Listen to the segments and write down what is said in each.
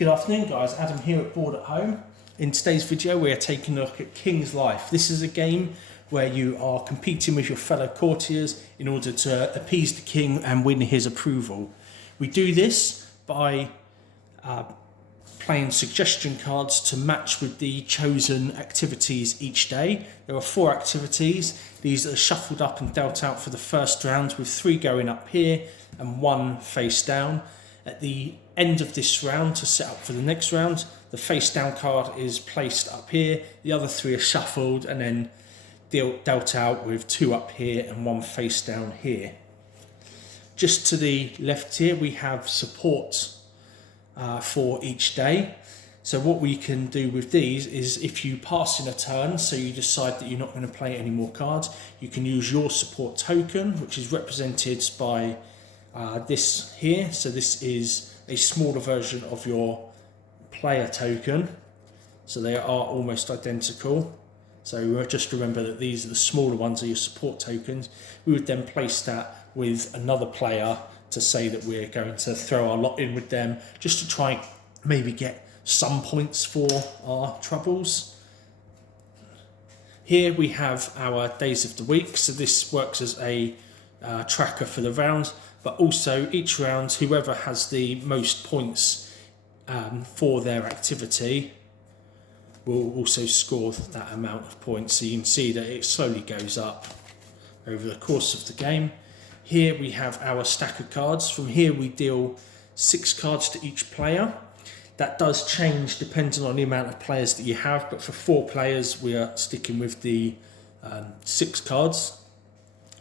Good afternoon guys, Adam here at Board at Home. In today's video we are taking a look at King's Life. This is a game where you are competing with your fellow courtiers in order to appease the king and win his approval. We do this by playing suggestion cards to match with the chosen activities each day. There are 4 activities. These are shuffled up and dealt out for the first round, with 3 going up here and 1 face down. At the end of this round, to set up for the next round, the face down card is placed up here, the other 3 are shuffled and then dealt out with 2 up here and 1 face down here. Just to the left here we have support for each day. So what we can do with these is, if you pass in a turn, so you decide that you're not going to play any more cards, you can use your support token, which is represented by this here. So this is a smaller version of your player token, so they are almost identical. So just remember that these are the smaller ones, are your support tokens. We would then place that with another player to say that we're going to throw our lot in with them, just to try and maybe get some points for our troubles. Here we have our days of the week, so this works as a tracker for the round, but also each round whoever has the most points for their activity will also score that amount of points. So you can see that it slowly goes up over the course of the game. Here we have our stack of cards. From here we deal 6 cards to each player. That does change depending on the amount of players that you have, but for 4 players we are sticking with the 6 cards.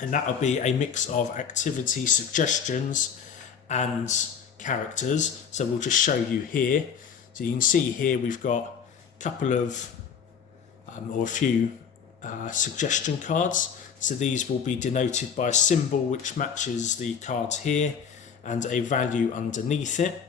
And that'll be a mix of activity suggestions and characters. So we'll just show you here. So you can see here we've got a couple of or a few suggestion cards. So these will be denoted by a symbol which matches the cards here and a value underneath it.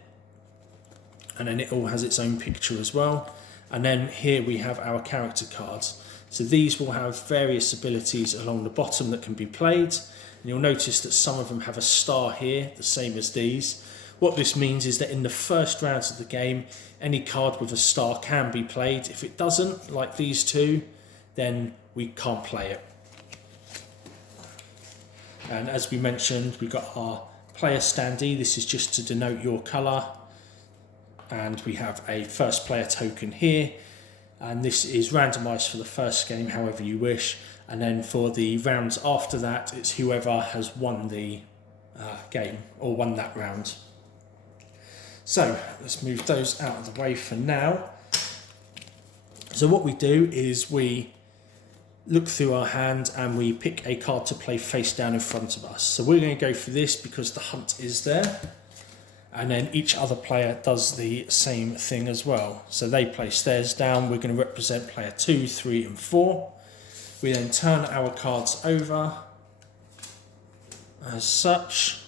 And then it all has its own picture as well. And then here we have our character cards. So these will have various abilities along the bottom that can be played. And you'll notice that some of them have a star here, the same as these. What this means is that in the first rounds of the game, any card with a star can be played. If it doesn't, like these 2, then we can't play it. And as we mentioned, we've got our player standee. This is just to denote your colour. And we have a first player token here. And this is randomised for the first game, however you wish. And then for the rounds after that, it's whoever has won the game or won that round. So let's move those out of the way for now. So what we do is we look through our hand and we pick a card to play face down in front of us. So we're going to go for this because the hunt is there. And then each other player does the same thing as well. So they place theirs down. We're going to represent player 2, 3 and 4. We then turn our cards over as such.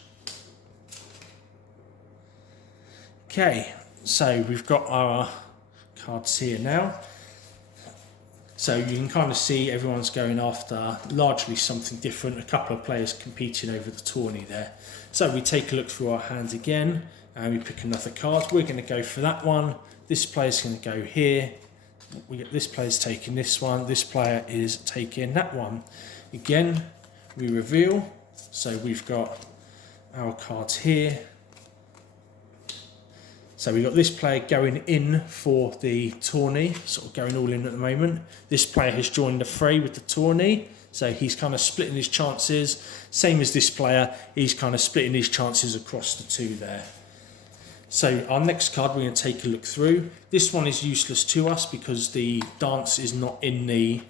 Okay, so we've got our cards here now. So you can kind of see everyone's going after largely something different. A couple of players competing over the tourney there. So we take a look through our hand again and we pick another card. We're going to go for that one. This player's going to go here. We get this player's taking this one. This player is taking that one. Again, we reveal. So we've got our cards here. So we've got this player going in for the tourney, sort of going all in at the moment. This player has joined the fray with the tourney, so he's kind of splitting his chances. Same as this player, he's kind of splitting his chances across the 2 there. So our next card we're going to take a look through. This one is useless to us because the dance is not in the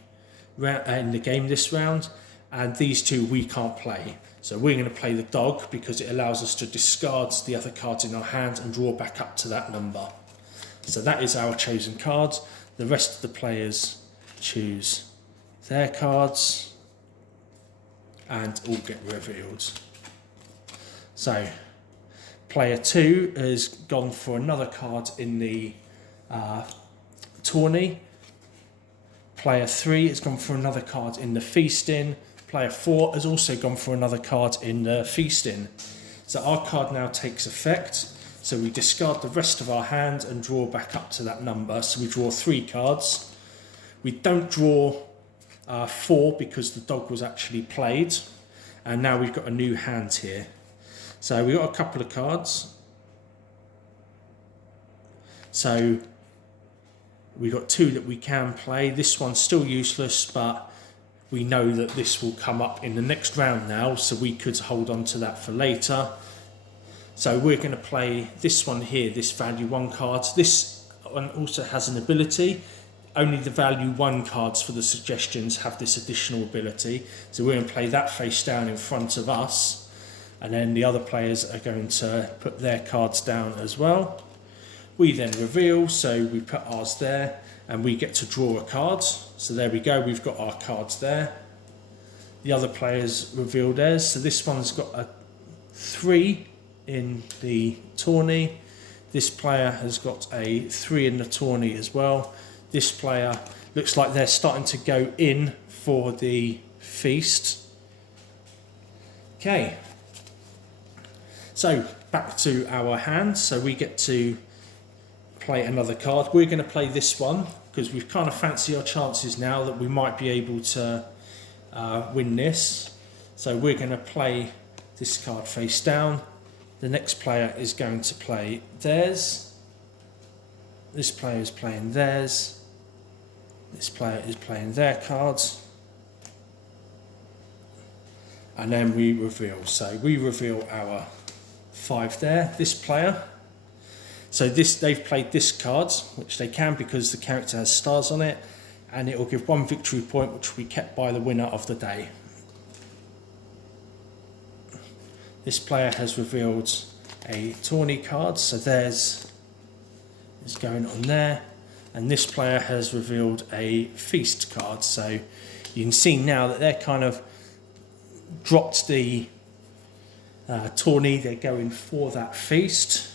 game this round, and these 2 we can't play. So we're going to play the dog because it allows us to discard the other cards in our hand and draw back up to that number. So that is our chosen card. The rest of the players choose their cards and all get revealed. So player 2 has gone for another card in the tourney. Player 3 has gone for another card in the feasting. Player 4 has also gone for another card in the feasting. So our card now takes effect. So we discard the rest of our hand and draw back up to that number. So we draw 3 cards. We don't draw 4 because the dog was actually played. And now we've got a new hand here. So we've got a couple of cards. So we've got 2 that we can play. This one's still useless, but we know that this will come up in the next round now, so we could hold on to that for later. So we're going to play this one here, this value 1 card. This one also has an ability. Only the value 1 cards for the suggestions have this additional ability. So we're going to play that face down in front of us. And then the other players are going to put their cards down as well. We then reveal, so we put ours there, and we get to draw a card. So there we go, we've got our cards there. The other players reveal theirs. So this one's got a 3 in the tourney. This player has got a 3 in the tourney as well. This player looks like they're starting to go in for the feast. Okay. So back to our hand. So we get to play another card. We're going to play this one because we kind of fancy our chances now that we might be able to win this. So we're going to play this card face down. The next player is going to play theirs. This player is playing theirs. This player is playing their cards. And then we reveal. So we reveal our 5 there. This player. So they've played this card, which they can because the character has stars on it, and it will give 1 victory point, which will be kept by the winner of the day. This player has revealed a tourney card, so theirs is going on there, and this player has revealed a feast card. So you can see now that they're kind of dropped the tourney, they're going for that feast.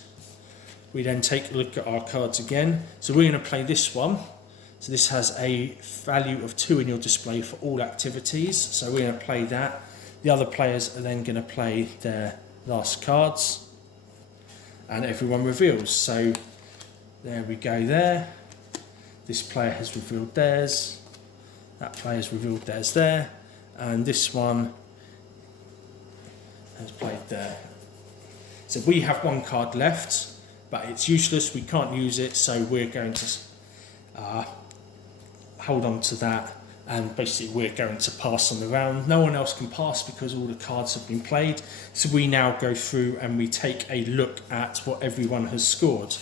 We then take a look at our cards again. So we're going to play this one. So this has a value of 2 in your display for all activities. So we're going to play that. The other players are then going to play their last cards. And everyone reveals. So there we go there. This player has revealed theirs. That player has revealed theirs there. And this one has played there. So we have 1 card left, but it's useless, we can't use it, so we're going to hold on to that, and basically we're going to pass on the round. No one else can pass because all the cards have been played, so we now go through and we take a look at what everyone has scored.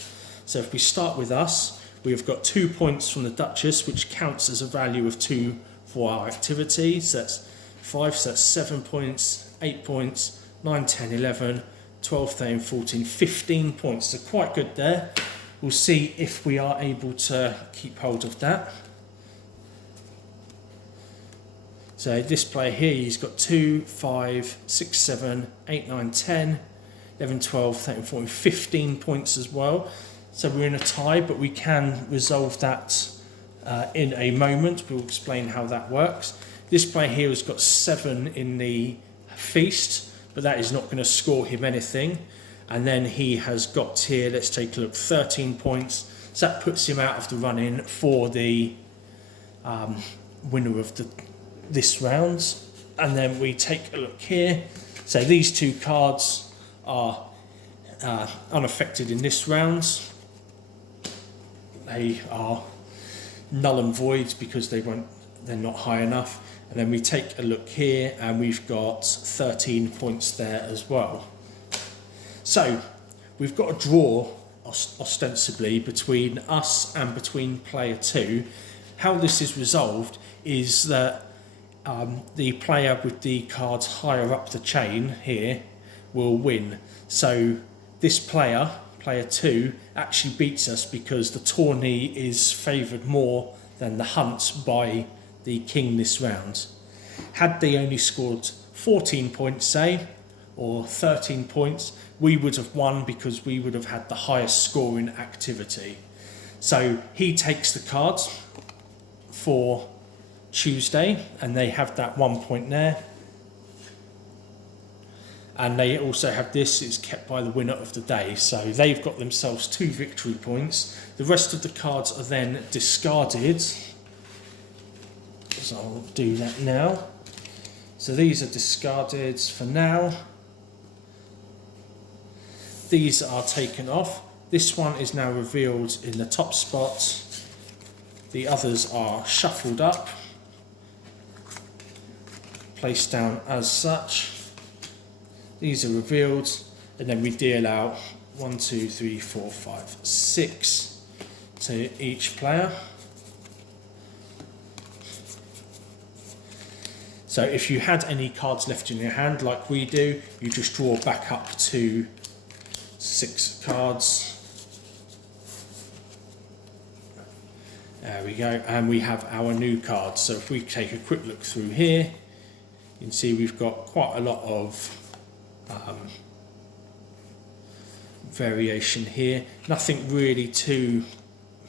So if we start with us, we have got 2 points from the Duchess, which counts as a value of 2 for our activity. So that's 5, so that's 7 points, 8 points, 9, 10, 11, 12, 13, 14, 15 points. So quite good there. We'll see if we are able to keep hold of that. So this player here, he's got 2, 5, 6, 7, 8, 9, 10, 11, 12, 13, 14, 15 points as well. So we're in a tie, but we can resolve that in a moment. We'll explain how that works. This player here has got 7 in the feast, but that is not going to score him anything. And then he has got here, let's take a look, 13 points. So that puts him out of the run-in for the winner of this round. And then we take a look here. So these 2 cards are unaffected in this round. They are null and void because they're not high enough. And then we take a look here and we've got 13 points there as well. So we've got a draw ostensibly between us and between player 2. How this is resolved is that the player with the cards higher up the chain here will win. So this player, player 2, actually beats us because the tourney is favoured more than the hunt by the king this round. Had they only scored 14 points, say, or 13 points, we would have won because we would have had the highest scoring activity. So he takes the cards for Tuesday, and they have that 1 point there. And they also have this, it's kept by the winner of the day. So they've got themselves 2 victory points. The rest of the cards are then discarded. So I'll do that now. So these are discarded for now. These are taken off. This one is now revealed in the top spot. The others are shuffled up, placed down as such. These are revealed, and then we deal out 1, 2, 3, 4, 5, 6 to each player. So if you had any cards left in your hand, like we do, you just draw back up to 6 cards. There we go, and we have our new cards. So if we take a quick look through here, you can see we've got quite a lot of variation here. Nothing really too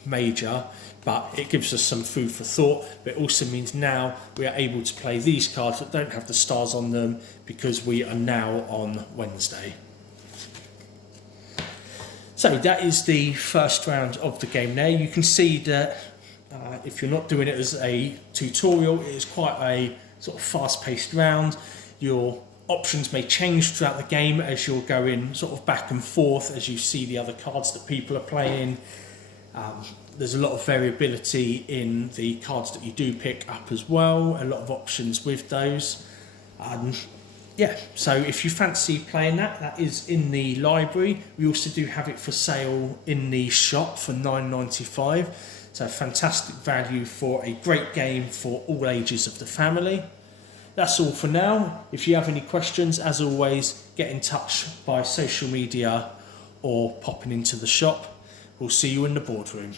major, but it gives us some food for thought. But it also means now we are able to play these cards that don't have the stars on them, because we are now on Wednesday. So that is the first round of the game there. You can see that if you're not doing it as a tutorial, it is quite a sort of fast-paced round. Your options may change throughout the game as you're going sort of back and forth as you see the other cards that people are playing. There's a lot of variability in the cards that you do pick up as well, a lot of options with those. Yeah, so if you fancy playing that, that is in the library. We also do have it for sale in the shop for $9.95. So fantastic value for a great game for all ages of the family. That's all for now. If you have any questions, as always, get in touch by social media or popping into the shop. We'll see you in the boardroom.